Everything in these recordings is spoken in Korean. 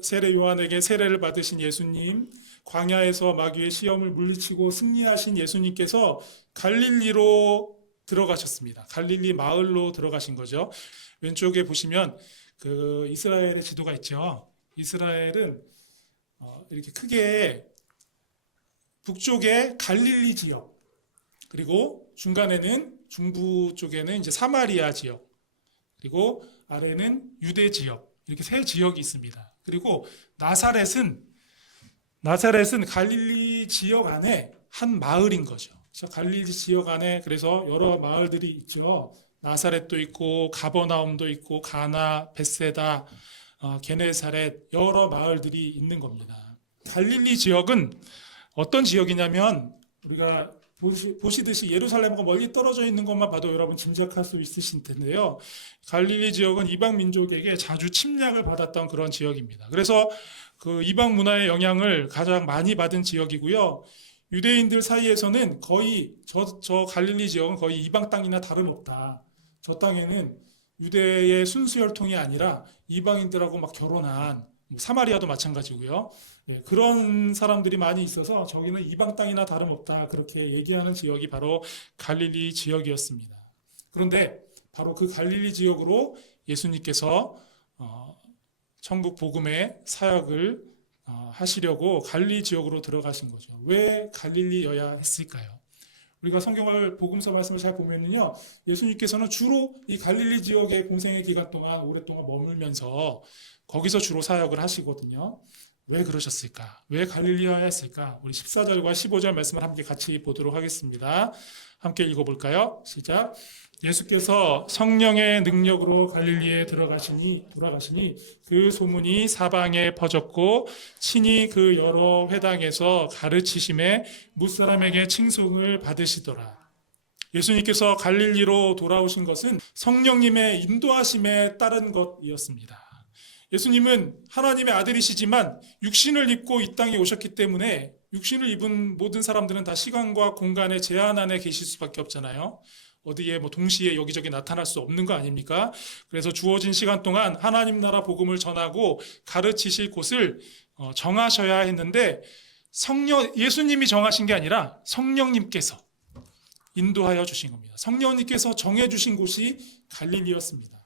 세례 요한에게 세례를 받으신 예수님, 광야에서 마귀의 시험을 물리치고 승리하신 예수님께서 갈릴리로 들어가셨습니다. 갈릴리 마을로 들어가신 거죠. 왼쪽에 보시면 그 이스라엘의 지도가 있죠. 이스라엘은 이렇게 크게 북쪽에 갈릴리 지역, 그리고 중간에는 중부 쪽에는 이제 사마리아 지역, 그리고 아래는 유대 지역, 이렇게 세 지역이 있습니다. 그리고 나사렛은 갈릴리 지역 안에 한 마을인 거죠. 그래서 갈릴리 지역 안에 그래서 여러 마을들이 있죠. 나사렛도 있고 가버나움도 있고 가나, 벳세다, 게네사렛 여러 마을들이 있는 겁니다. 갈릴리 지역은 어떤 지역이냐면 우리가 보시듯이 예루살렘과 멀리 떨어져 있는 것만 봐도 여러분 짐작할 수 있으실 텐데요. 갈릴리 지역은 이방 민족에게 자주 침략을 받았던 그런 지역입니다. 그래서 그 이방 문화의 영향을 가장 많이 받은 지역이고요. 유대인들 사이에서는 거의 저 갈릴리 지역은 거의 이방 땅이나 다름없다. 저 땅에는 유대의 순수 혈통이 아니라 이방인들하고 막 결혼한 사마리아도 마찬가지고요. 그런 사람들이 많이 있어서 저기는 이방 땅이나 다름없다 그렇게 얘기하는 지역이 바로 갈릴리 지역이었습니다. 그런데 바로 그 갈릴리 지역으로 예수님께서 천국 복음의 사역을 하시려고 갈릴리 지역으로 들어가신 거죠. 왜 갈릴리여야 했을까요? 우리가 성경을 복음서 말씀을 잘 보면요, 예수님께서는 주로 이 갈릴리 지역의 공생의 기간 동안 오랫동안 머물면서 거기서 주로 사역을 하시거든요. 왜 그러셨을까? 왜 갈릴리여야 했을까? 우리 14절과 15절 말씀을 함께 같이 보도록 하겠습니다. 함께 읽어볼까요? 시작. 예수께서 성령의 능력으로 갈릴리에 돌아가시니 그 소문이 사방에 퍼졌고 친히 그 여러 회당에서 가르치심에 무사람에게 칭송을 받으시더라. 예수님께서 갈릴리로 돌아오신 것은 성령님의 인도하심에 따른 것이었습니다. 예수님은 하나님의 아들이시지만 육신을 입고 이 땅에 오셨기 때문에 육신을 입은 모든 사람들은 다 시간과 공간의 제한 안에 계실 수밖에 없잖아요. 어디에 동시에 여기저기 나타날 수 없는 거 아닙니까? 그래서 주어진 시간 동안 하나님 나라 복음을 전하고 가르치실 곳을 정하셔야 했는데 예수님이 정하신 게 아니라 성령님께서 인도하여 주신 겁니다. 성령님께서 정해주신 곳이 갈릴리였습니다.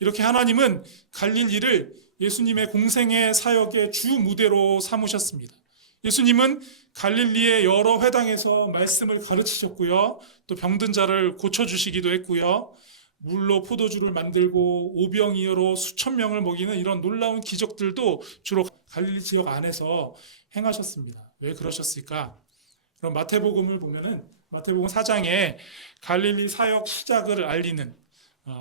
이렇게 하나님은 갈릴리를 예수님의 공생의 사역의 주 무대로 삼으셨습니다. 예수님은 갈릴리의 여러 회당에서 말씀을 가르치셨고요. 또 병든 자를 고쳐주시기도 했고요. 물로 포도주를 만들고 오병이어로 수천 명을 먹이는 이런 놀라운 기적들도 주로 갈릴리 지역 안에서 행하셨습니다. 왜 그러셨을까? 그럼 마태복음을 보면은 마태복음 4장에 갈릴리 사역 시작을 알리는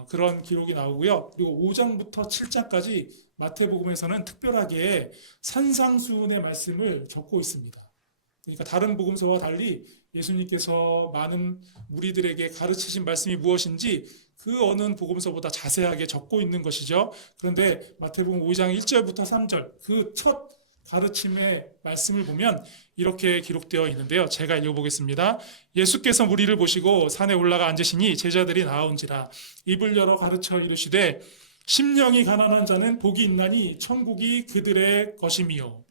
그런 기록이 나오고요. 그리고 5장부터 7장까지 마태복음에서는 특별하게 산상수훈의 말씀을 적고 있습니다. 그러니까 다른 복음서와 달리 예수님께서 많은 무리들에게 가르치신 말씀이 무엇인지 그 어느 복음서보다 자세하게 적고 있는 것이죠. 그런데 마태복음 5장 1절부터 3절 그 첫 가르침의 말씀을 보면 이렇게 기록되어 있는데요. 제가 읽어보겠습니다. 예수께서 무리를 보시고 산에 올라가 앉으시니 제자들이 나아온지라 입을 열어 가르쳐 이르시되 심령이 가난한 자는 복이 있나니 천국이 그들의 것임이요.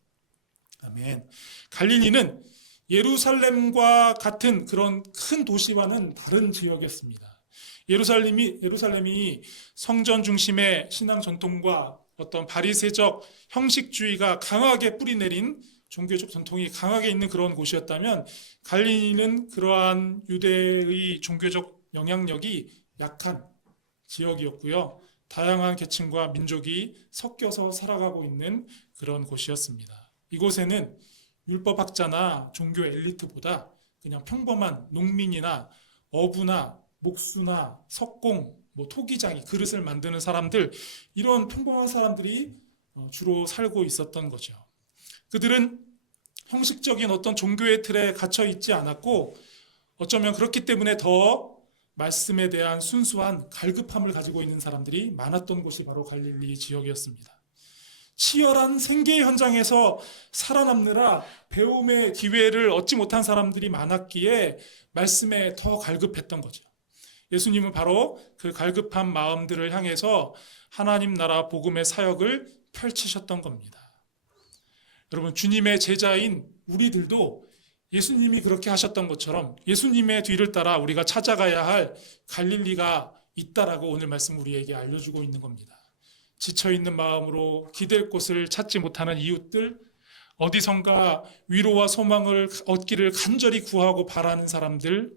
아멘. 갈릴리는 예루살렘과 같은 그런 큰 도시와는 다른 지역이었습니다. 예루살렘이 성전 중심의 신앙 전통과 어떤 바리새적 형식주의가 강하게 뿌리내린 종교적 전통이 강하게 있는 그런 곳이었다면 갈릴리는 그러한 유대의 종교적 영향력이 약한 지역이었고요. 다양한 계층과 민족이 섞여서 살아가고 있는 그런 곳이었습니다. 이곳에는 율법학자나 종교 엘리트보다 그냥 평범한 농민이나 어부나 목수나 석공, 토기장이 그릇을 만드는 사람들, 이런 평범한 사람들이 주로 살고 있었던 거죠. 그들은 형식적인 어떤 종교의 틀에 갇혀 있지 않았고 어쩌면 그렇기 때문에 더 말씀에 대한 순수한 갈급함을 가지고 있는 사람들이 많았던 곳이 바로 갈릴리 지역이었습니다. 치열한 생계 현장에서 살아남느라 배움의 기회를 얻지 못한 사람들이 많았기에 말씀에 더 갈급했던 거죠. 예수님은 바로 그 갈급한 마음들을 향해서 하나님 나라 복음의 사역을 펼치셨던 겁니다. 여러분, 주님의 제자인 우리들도 예수님이 그렇게 하셨던 것처럼 예수님의 뒤를 따라 우리가 찾아가야 할 갈릴리가 있다라고 오늘 말씀 우리에게 알려주고 있는 겁니다. 지쳐있는 마음으로 기댈 곳을 찾지 못하는 이웃들, 어디선가 위로와 소망을 얻기를 간절히 구하고 바라는 사람들,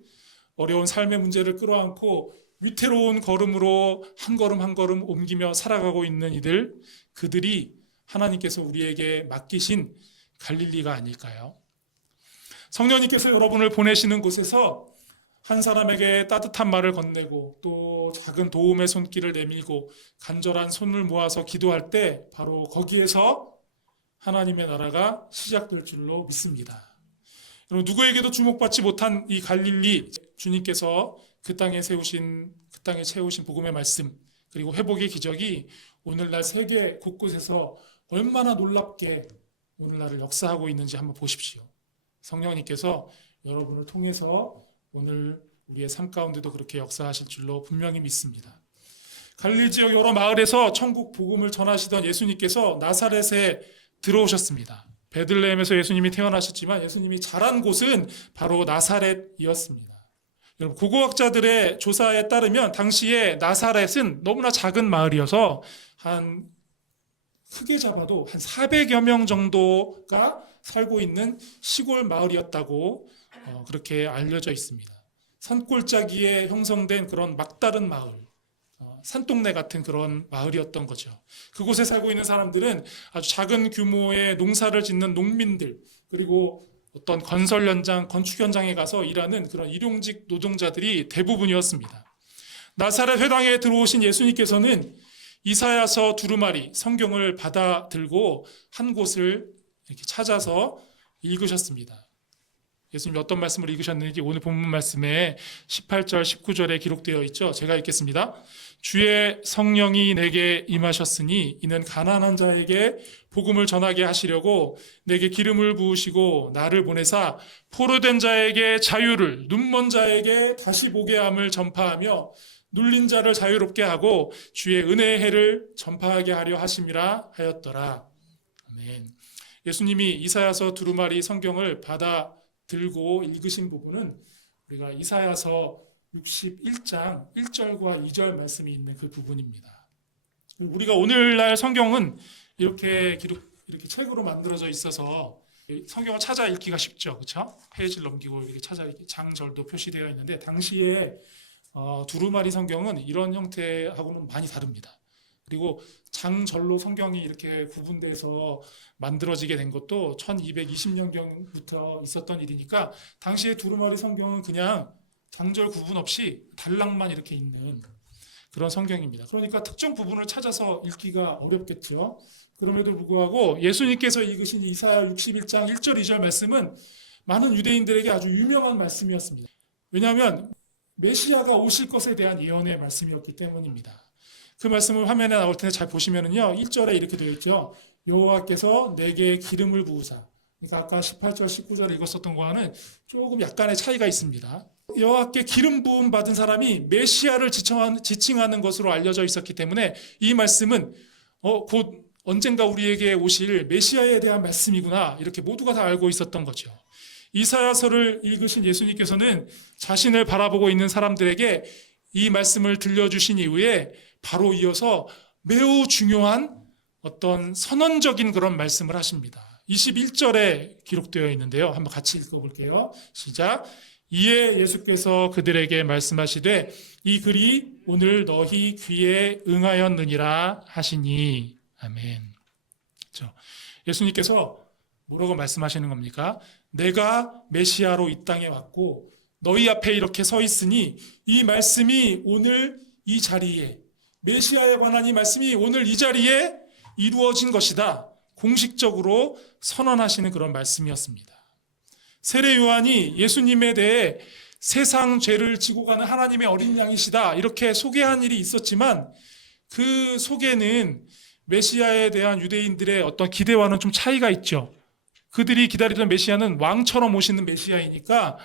어려운 삶의 문제를 끌어안고 위태로운 걸음으로 한 걸음 한 걸음 옮기며 살아가고 있는 이들, 그들이 하나님께서 우리에게 맡기신 갈릴리가 아닐까요? 성령님께서 여러분을 보내시는 곳에서 한 사람에게 따뜻한 말을 건네고 또 작은 도움의 손길을 내밀고 간절한 손을 모아서 기도할 때 바로 거기에서 하나님의 나라가 시작될 줄로 믿습니다. 여러분, 누구에게도 주목받지 못한 이 갈릴리, 주님께서 그 땅에 채우신 복음의 말씀, 그리고 회복의 기적이 오늘날 세계 곳곳에서 얼마나 놀랍게 오늘날을 역사하고 있는지 한번 보십시오. 성령님께서 여러분을 통해서 오늘 우리의 삶 가운데도 그렇게 역사하실 줄로 분명히 믿습니다. 갈릴리 지역 여러 마을에서 천국 복음을 전하시던 예수님께서 나사렛에 들어오셨습니다. 베들레헴에서 예수님이 태어나셨지만 예수님이 자란 곳은 바로 나사렛이었습니다. 여러분, 고고학자들의 조사에 따르면 당시에 나사렛은 너무나 작은 마을이어서 크게 잡아도 한 400여 명 정도가 살고 있는 시골 마을이었다고 그렇게 알려져 있습니다. 산골짜기에 형성된 그런 막다른 마을, 산동네 같은 그런 마을이었던 거죠. 그곳에 살고 있는 사람들은 아주 작은 규모의 농사를 짓는 농민들, 그리고 어떤 건설 현장, 건축 현장에 가서 일하는 그런 일용직 노동자들이 대부분이었습니다. 나사렛 회당에 들어오신 예수님께서는 이사야서 두루마리 성경을 받아 들고 한 곳을 이렇게 찾아서 읽으셨습니다. 예수님이 어떤 말씀을 읽으셨는지 오늘 본문 말씀에 18절, 19절에 기록되어 있죠. 제가 읽겠습니다. 주의 성령이 내게 임하셨으니 이는 가난한 자에게 복음을 전하게 하시려고 내게 기름을 부으시고 나를 보내사 포로된 자에게 자유를, 눈먼 자에게 다시 보게 함을 전파하며 눌린 자를 자유롭게 하고 주의 은혜의 해를 전파하게 하려 하심이라 하였더라. 아멘. 예수님이 이사야서 두루마리 성경을 받아 들고 읽으신 부분은 우리가 이사야서 61장 1절과 2절 말씀이 있는 그 부분입니다. 우리가 오늘날 성경은 이렇게 책으로 만들어져 있어서 성경을 찾아 읽기가 쉽죠. 그렇죠? 페이지를 넘기고 이렇게 찾아 읽기, 장절도 표시되어 있는데 당시에 두루마리 성경은 이런 형태하고는 많이 다릅니다. 그리고 장절로 성경이 이렇게 구분돼서 만들어지게 된 것도 1220년경부터 있었던 일이니까 당시에 두루마리 성경은 그냥 장절 구분 없이 단락만 이렇게 있는 그런 성경입니다. 그러니까 특정 부분을 찾아서 읽기가 어렵겠죠. 그럼에도 불구하고 예수님께서 읽으신 이사야 61장 1절 2절 말씀은 많은 유대인들에게 아주 유명한 말씀이었습니다. 왜냐하면 메시아가 오실 것에 대한 예언의 말씀이었기 때문입니다. 그 말씀을 화면에 나올 텐데 잘 보시면은요, 1절에 이렇게 되어 있죠. 여호와께서 내게 기름을 부으사. 그러니까 아까 18절, 19절 읽었었던 거와는 조금 약간의 차이가 있습니다. 여호와께 기름 부음 받은 사람이 메시아를 지칭하는 것으로 알려져 있었기 때문에 이 말씀은 곧 언젠가 우리에게 오실 메시아에 대한 말씀이구나, 이렇게 모두가 다 알고 있었던 거죠. 이사야서를 읽으신 예수님께서는 자신을 바라보고 있는 사람들에게 이 말씀을 들려주신 이후에 바로 이어서 매우 중요한 어떤 선언적인 그런 말씀을 하십니다. 21절에 기록되어 있는데요. 한번 같이 읽어볼게요. 시작. 이에 예수께서 그들에게 말씀하시되 이 글이 오늘 너희 귀에 응하였느니라 하시니. 아멘. 그렇죠? 예수님께서 뭐라고 말씀하시는 겁니까? 내가 메시아로 이 땅에 왔고 너희 앞에 이렇게 서 있으니 이 말씀이 오늘 이 자리에, 메시아에 관한 이 말씀이 오늘 이 자리에 이루어진 것이다. 공식적으로 선언하시는 그런 말씀이었습니다. 세례 요한이 예수님에 대해 세상 죄를 지고 가는 하나님의 어린 양이시다, 이렇게 소개한 일이 있었지만 그 소개는 메시아에 대한 유대인들의 어떤 기대와는 좀 차이가 있죠. 그들이 기다리던 메시아는 왕처럼 오시는 메시아이니까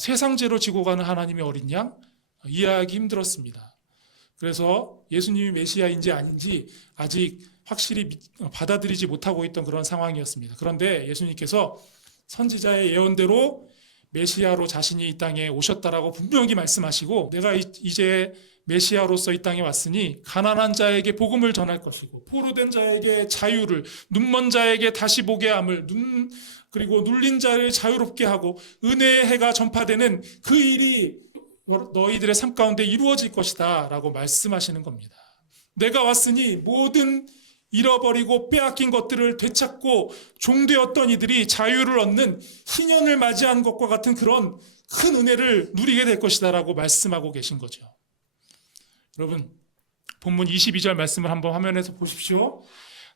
세상 죄로 지고 가는 하나님의 어린 양, 이해하기 힘들었습니다. 그래서 예수님이 메시아인지 아닌지 아직 확실히 받아들이지 못하고 있던 그런 상황이었습니다. 그런데 예수님께서 선지자의 예언대로 메시아로 자신이 이 땅에 오셨다라고 분명히 말씀하시고, 내가 이제 메시아로서 이 땅에 왔으니 가난한 자에게 복음을 전할 것이고, 포로된 자에게 자유를, 눈먼 자에게 다시 보게 함을, 그리고 눌린 자를 자유롭게 하고 은혜의 해가 전파되는 그 일이 너희들의 삶 가운데 이루어질 것이다 라고 말씀하시는 겁니다. 내가 왔으니 모든 잃어버리고 빼앗긴 것들을 되찾고 종되었던 이들이 자유를 얻는 희년을 맞이한 것과 같은 그런 큰 은혜를 누리게 될 것이다 라고 말씀하고 계신 거죠. 여러분, 본문 22절 말씀을 한번 화면에서 보십시오.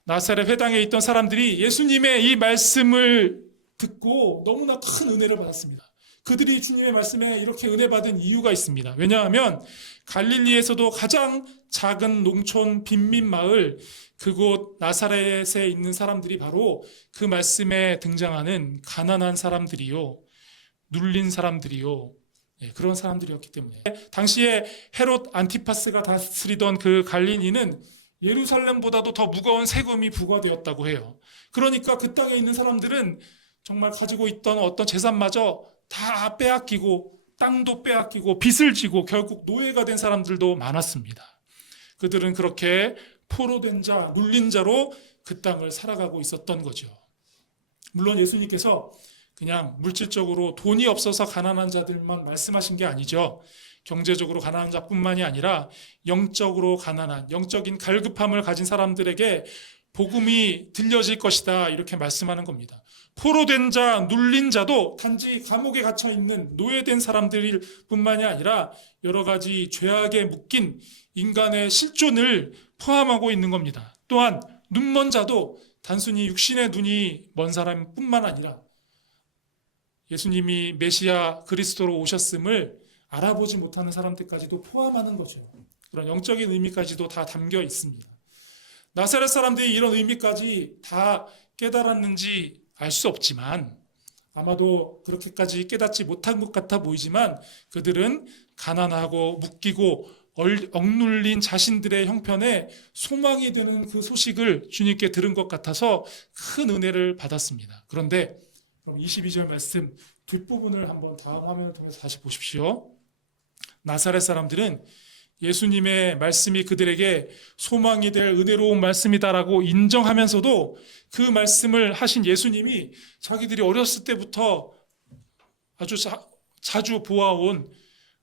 나사렛 회당에 있던 사람들이 예수님의 이 말씀을 듣고 너무나 큰 은혜를 받았습니다. 그들이 주님의 말씀에 이렇게 은혜 받은 이유가 있습니다. 왜냐하면 갈릴리에서도 가장 작은 농촌 빈민 마을, 그곳 나사렛에 있는 사람들이 바로 그 말씀에 등장하는 가난한 사람들이요, 눌린 사람들이요, 그런 사람들이었기 때문에 당시에 헤롯 안티파스가 다스리던 그 갈릴리는 예루살렘보다도 더 무거운 세금이 부과되었다고 해요. 그러니까 그 땅에 있는 사람들은 정말 가지고 있던 어떤 재산마저 다 빼앗기고, 땅도 빼앗기고, 빚을 지고 결국 노예가 된 사람들도 많았습니다. 그들은 그렇게 포로된 자, 눌린 자로 그 땅을 살아가고 있었던 거죠. 물론 예수님께서 그냥 물질적으로 돈이 없어서 가난한 자들만 말씀하신 게 아니죠. 경제적으로 가난한 자뿐만이 아니라 영적으로 가난한, 영적인 갈급함을 가진 사람들에게 복음이 들려질 것이다, 이렇게 말씀하는 겁니다. 포로된 자, 눌린 자도 단지 감옥에 갇혀 있는 노예된 사람들 뿐만이 아니라 여러 가지 죄악에 묶인 인간의 실존을 포함하고 있는 겁니다. 또한 눈먼 자도 단순히 육신의 눈이 먼 사람뿐만 아니라 예수님이 메시아 그리스도로 오셨음을 알아보지 못하는 사람들까지도 포함하는 거죠. 그런 영적인 의미까지도 다 담겨 있습니다. 나사렛 사람들이 이런 의미까지 다 깨달았는지 알 수 없지만, 아마도 그렇게까지 깨닫지 못한 것 같아 보이지만, 그들은 가난하고 묶이고 억눌린 자신들의 형편에 소망이 되는 그 소식을 주님께 들은 것 같아서 큰 은혜를 받았습니다. 그런데 그럼 22절 말씀 뒷부분을 한번 다음 화면을 통해서 다시 보십시오. 나사렛 사람들은 예수님의 말씀이 그들에게 소망이 될 은혜로운 말씀이다라고 인정하면서도 그 말씀을 하신 예수님이 자기들이 어렸을 때부터 아주 자주 보아온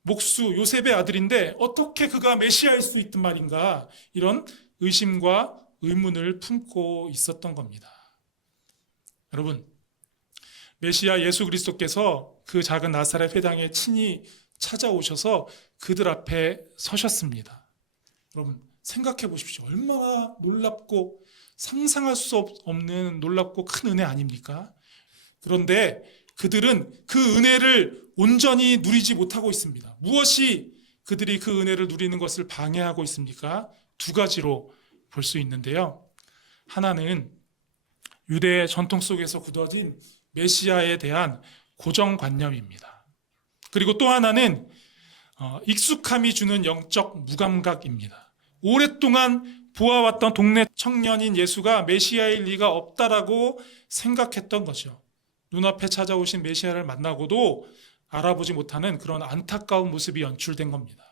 목수 요셉의 아들인데 어떻게 그가 메시아일 수 있단 말인가, 이런 의심과 의문을 품고 있었던 겁니다. 여러분, 메시아 예수 그리스도께서 그 작은 나사렛 회당에 친히 찾아오셔서 그들 앞에 서셨습니다. 여러분, 생각해 보십시오. 얼마나 놀랍고 상상할 수 없는 놀랍고 큰 은혜 아닙니까? 그런데 그들은 그 은혜를 온전히 누리지 못하고 있습니다. 무엇이 그들이 그 은혜를 누리는 것을 방해하고 있습니까? 두 가지로 볼 수 있는데요. 하나는 유대 전통 속에서 굳어진 메시아에 대한 고정관념입니다. 그리고 또 하나는 익숙함이 주는 영적 무감각입니다. 오랫동안 보아왔던 동네 청년인 예수가 메시아일 리가 없다라고 생각했던 거죠. 눈앞에 찾아오신 메시아를 만나고도 알아보지 못하는 그런 안타까운 모습이 연출된 겁니다.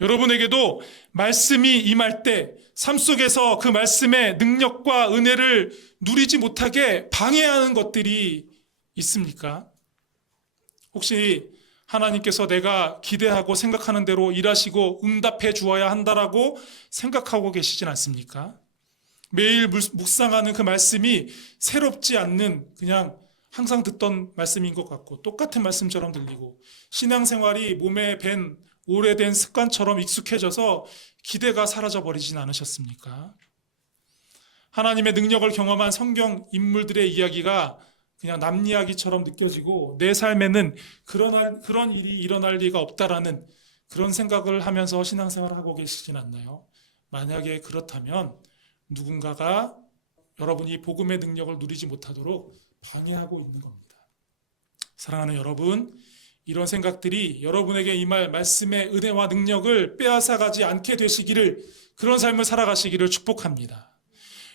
여러분에게도 말씀이 임할 때 삶 속에서 그 말씀의 능력과 은혜를 누리지 못하게 방해하는 것들이 있습니까? 혹시 하나님께서 내가 기대하고 생각하는 대로 일하시고 응답해 주어야 한다라고 생각하고 계시진 않습니까? 매일 묵상하는 그 말씀이 새롭지 않는, 그냥 항상 듣던 말씀인 것 같고 똑같은 말씀처럼 들리고, 신앙생활이 몸에 밴 오래된 습관처럼 익숙해져서 기대가 사라져버리진 않으셨습니까? 하나님의 능력을 경험한 성경 인물들의 이야기가 그냥 남 이야기처럼 느껴지고 내 삶에는 그런 일이 일어날 리가 없다라는 그런 생각을 하면서 신앙생활을 하고 계시진 않나요? 만약에 그렇다면 누군가가 여러분이 복음의 능력을 누리지 못하도록 방해하고 있는 겁니다. 사랑하는 여러분, 이런 생각들이 여러분에게 임할 말씀의 은혜와 능력을 빼앗아가지 않게 되시기를, 그런 삶을 살아가시기를 축복합니다.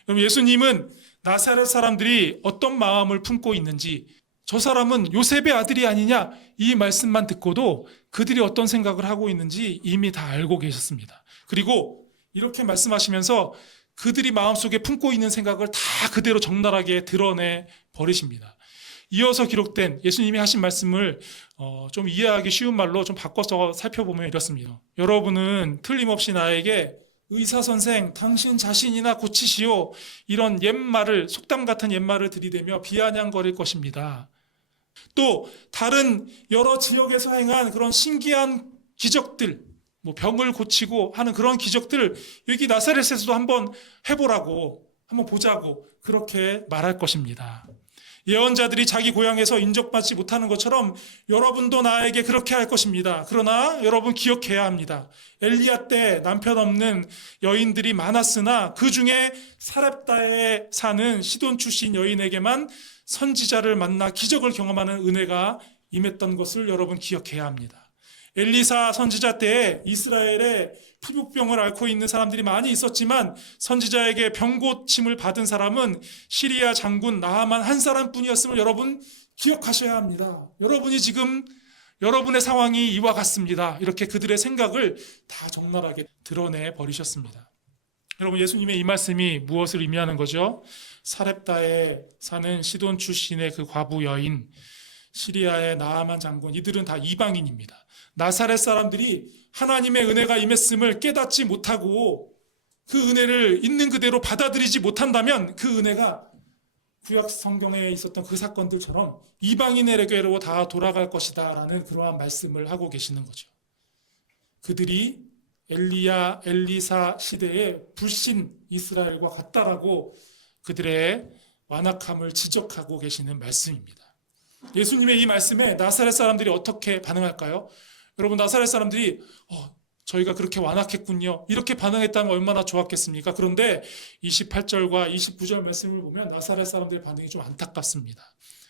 여러분, 예수님은 나사렛 사람들이 어떤 마음을 품고 있는지, 저 사람은 요셉의 아들이 아니냐, 이 말씀만 듣고도 그들이 어떤 생각을 하고 있는지 이미 다 알고 계셨습니다. 그리고 이렇게 말씀하시면서 그들이 마음속에 품고 있는 생각을 다 그대로 적나라하게 드러내 버리십니다. 이어서 기록된 예수님이 하신 말씀을 좀 이해하기 쉬운 말로 좀 바꿔서 살펴보면 이렇습니다. 여러분은 틀림없이 나에게 의사 선생, 당신 자신이나 고치시오, 이런 옛말을, 속담 같은 옛말을 들이대며 비아냥거릴 것입니다. 또 다른 여러 지역에서 행한 그런 신기한 기적들, 병을 고치고 하는 그런 기적들, 여기 나사렛에서도 한번 해보라고, 한번 보자고 그렇게 말할 것입니다. 예언자들이 자기 고향에서 인정받지 못하는 것처럼 여러분도 나에게 그렇게 할 것입니다. 그러나 여러분 기억해야 합니다. 엘리야 때 남편 없는 여인들이 많았으나 그 중에 사렙다에 사는 시돈 출신 여인에게만 선지자를 만나 기적을 경험하는 은혜가 임했던 것을 여러분 기억해야 합니다. 엘리사 선지자 때에 이스라엘에 피부병을 앓고 있는 사람들이 많이 있었지만 선지자에게 병고침을 받은 사람은 시리아 장군 나하만 한 사람뿐이었음을 여러분 기억하셔야 합니다. 여러분이 지금 여러분의 상황이 이와 같습니다. 이렇게 그들의 생각을 다 적나라하게 드러내 버리셨습니다. 여러분, 예수님의 이 말씀이 무엇을 의미하는 거죠? 사렙다에 사는 시돈 출신의 그 과부 여인, 시리아의 나하만 장군, 이들은 다 이방인입니다. 나사렛 사람들이 하나님의 은혜가 임했음을 깨닫지 못하고 그 은혜를 있는 그대로 받아들이지 못한다면 그 은혜가 구약 성경에 있었던 그 사건들처럼 이방인에게로 다 돌아갈 것이다 라는 그러한 말씀을 하고 계시는 거죠. 그들이 엘리야, 엘리사 시대의 불신 이스라엘과 같다라고 그들의 완악함을 지적하고 계시는 말씀입니다. 예수님의 이 말씀에 나사렛 사람들이 어떻게 반응할까요? 여러분, 나사렛 사람들이 저희가 그렇게 완악했군요, 이렇게 반응했다면 얼마나 좋았겠습니까? 그런데 28절과 29절 말씀을 보면 나사렛 사람들의 반응이 좀 안타깝습니다.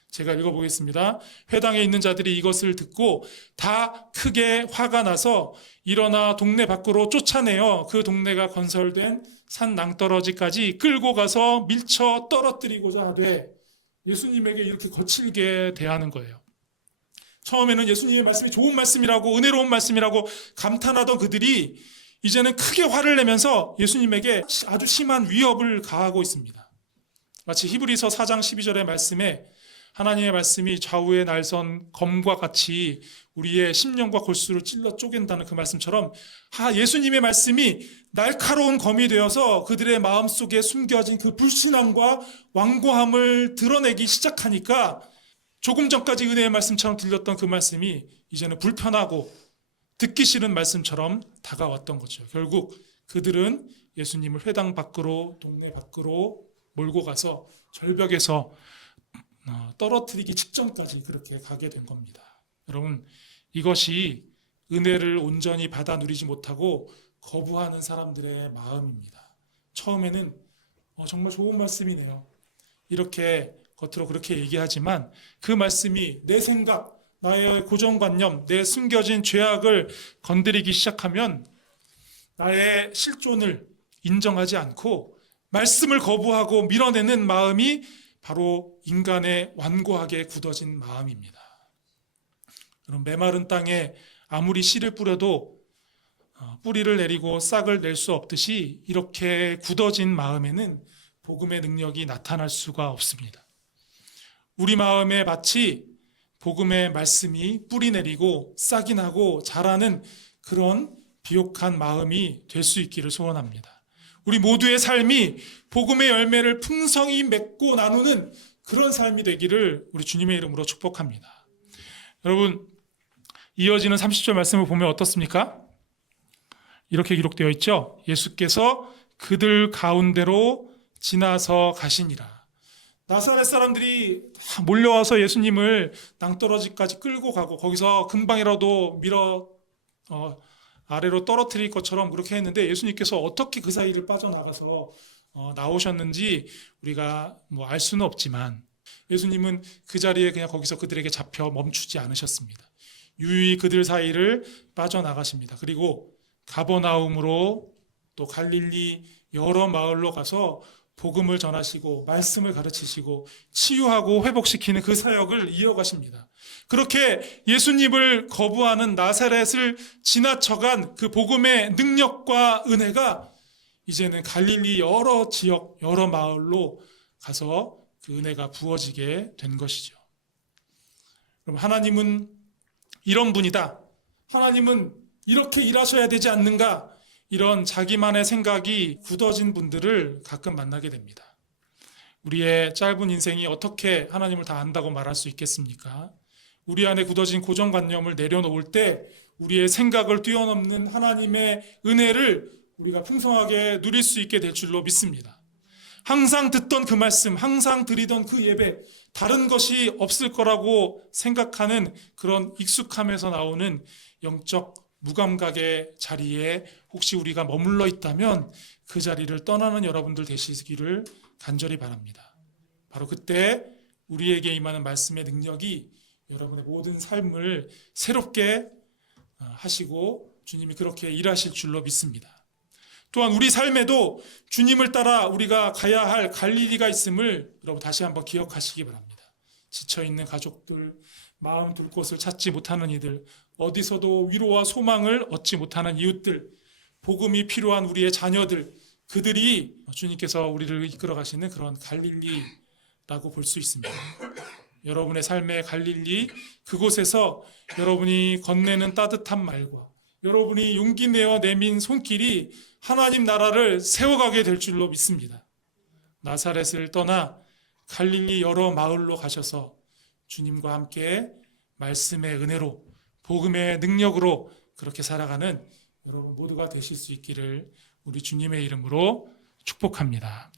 제가 읽어보겠습니다. 회당에 있는 자들이 이것을 듣고 다 크게 화가 나서 일어나 동네 밖으로 쫓아내어 그 동네가 건설된 산 낭떠러지까지 끌고 가서 밀쳐 떨어뜨리고자 하되, 예수님에게 이렇게 거칠게 대하는 거예요. 처음에는 예수님의 말씀이 좋은 말씀이라고, 은혜로운 말씀이라고 감탄하던 그들이 이제는 크게 화를 내면서 예수님에게 아주 심한 위협을 가하고 있습니다. 마치 히브리서 4장 12절의 말씀에 하나님의 말씀이 좌우의 날선 검과 같이 우리의 심령과 골수를 찔러 쪼갠다는 그 말씀처럼 예수님의 말씀이 날카로운 검이 되어서 그들의 마음속에 숨겨진 그 불신앙과 완고함을 드러내기 시작하니까 조금 전까지 은혜의 말씀처럼 들렸던 그 말씀이 이제는 불편하고 듣기 싫은 말씀처럼 다가왔던 거죠. 결국 그들은 예수님을 회당 밖으로, 동네 밖으로 몰고 가서 절벽에서 떨어뜨리기 직전까지 그렇게 가게 된 겁니다. 여러분, 이것이 은혜를 온전히 받아 누리지 못하고 거부하는 사람들의 마음입니다. 처음에는 정말 좋은 말씀이네요, 이렇게 겉으로 그렇게 얘기하지만 그 말씀이 내 생각, 나의 고정관념, 내 숨겨진 죄악을 건드리기 시작하면 나의 실존을 인정하지 않고 말씀을 거부하고 밀어내는 마음이 바로 인간의 완고하게 굳어진 마음입니다. 여러분, 메마른 땅에 아무리 씨를 뿌려도 뿌리를 내리고 싹을 낼 수 없듯이 이렇게 굳어진 마음에는 복음의 능력이 나타날 수가 없습니다. 우리 마음에 마치 복음의 말씀이 뿌리 내리고 싹이 나고 자라는 그런 비옥한 마음이 될 수 있기를 소원합니다. 우리 모두의 삶이 복음의 열매를 풍성히 맺고 나누는 그런 삶이 되기를 우리 주님의 이름으로 축복합니다. 여러분, 이어지는 30절 말씀을 보면 어떻습니까? 이렇게 기록되어 있죠. 예수께서 그들 가운데로 지나서 가시니라. 나사렛 사람들이 다 몰려와서 예수님을 낭떠러지까지 끌고 가고 거기서 금방이라도 밀어 아래로 떨어뜨릴 것처럼 그렇게 했는데, 예수님께서 어떻게 그 사이를 빠져나가서 나오셨는지 우리가 알 수는 없지만 예수님은 그 자리에 그냥 거기서 그들에게 잡혀 멈추지 않으셨습니다. 유유히 그들 사이를 빠져나가십니다. 그리고 가버나움으로 또 갈릴리 여러 마을로 가서 복음을 전하시고 말씀을 가르치시고 치유하고 회복시키는 그 사역을 이어가십니다. 그렇게 예수님을 거부하는 나사렛을 지나쳐간 그 복음의 능력과 은혜가 이제는 갈릴리 여러 지역, 여러 마을로 가서 그 은혜가 부어지게 된 것이죠. 그럼 하나님은 이런 분이다. 하나님은 이렇게 일하셔야 되지 않는가? 이런 자기만의 생각이 굳어진 분들을 가끔 만나게 됩니다. 우리의 짧은 인생이 어떻게 하나님을 다 안다고 말할 수 있겠습니까? 우리 안에 굳어진 고정관념을 내려놓을 때 우리의 생각을 뛰어넘는 하나님의 은혜를 우리가 풍성하게 누릴 수 있게 될 줄로 믿습니다. 항상 듣던 그 말씀, 항상 드리던 그 예배, 다른 것이 없을 거라고 생각하는 그런 익숙함에서 나오는 영적 무감각의 자리에 혹시 우리가 머물러 있다면 그 자리를 떠나는 여러분들 되시기를 간절히 바랍니다. 바로 그때 우리에게 임하는 말씀의 능력이 여러분의 모든 삶을 새롭게 하시고 주님이 그렇게 일하실 줄로 믿습니다. 또한 우리 삶에도 주님을 따라 우리가 가야 할 갈릴리가 있음을 여러분 다시 한번 기억하시기 바랍니다. 지쳐있는 가족들, 마음 둘 곳을 찾지 못하는 이들, 어디서도 위로와 소망을 얻지 못하는 이웃들, 복음이 필요한 우리의 자녀들, 그들이 주님께서 우리를 이끌어 가시는 그런 갈릴리라고 볼 수 있습니다. 여러분의 삶의 갈릴리, 그곳에서 여러분이 건네는 따뜻한 말과 여러분이 용기 내어 내민 손길이 하나님 나라를 세워가게 될 줄로 믿습니다. 나사렛을 떠나 갈릴리 여러 마을로 가셔서 주님과 함께 말씀의 은혜로 복음의 능력으로 그렇게 살아가는 여러분 모두가 되실 수 있기를 우리 주님의 이름으로 축복합니다.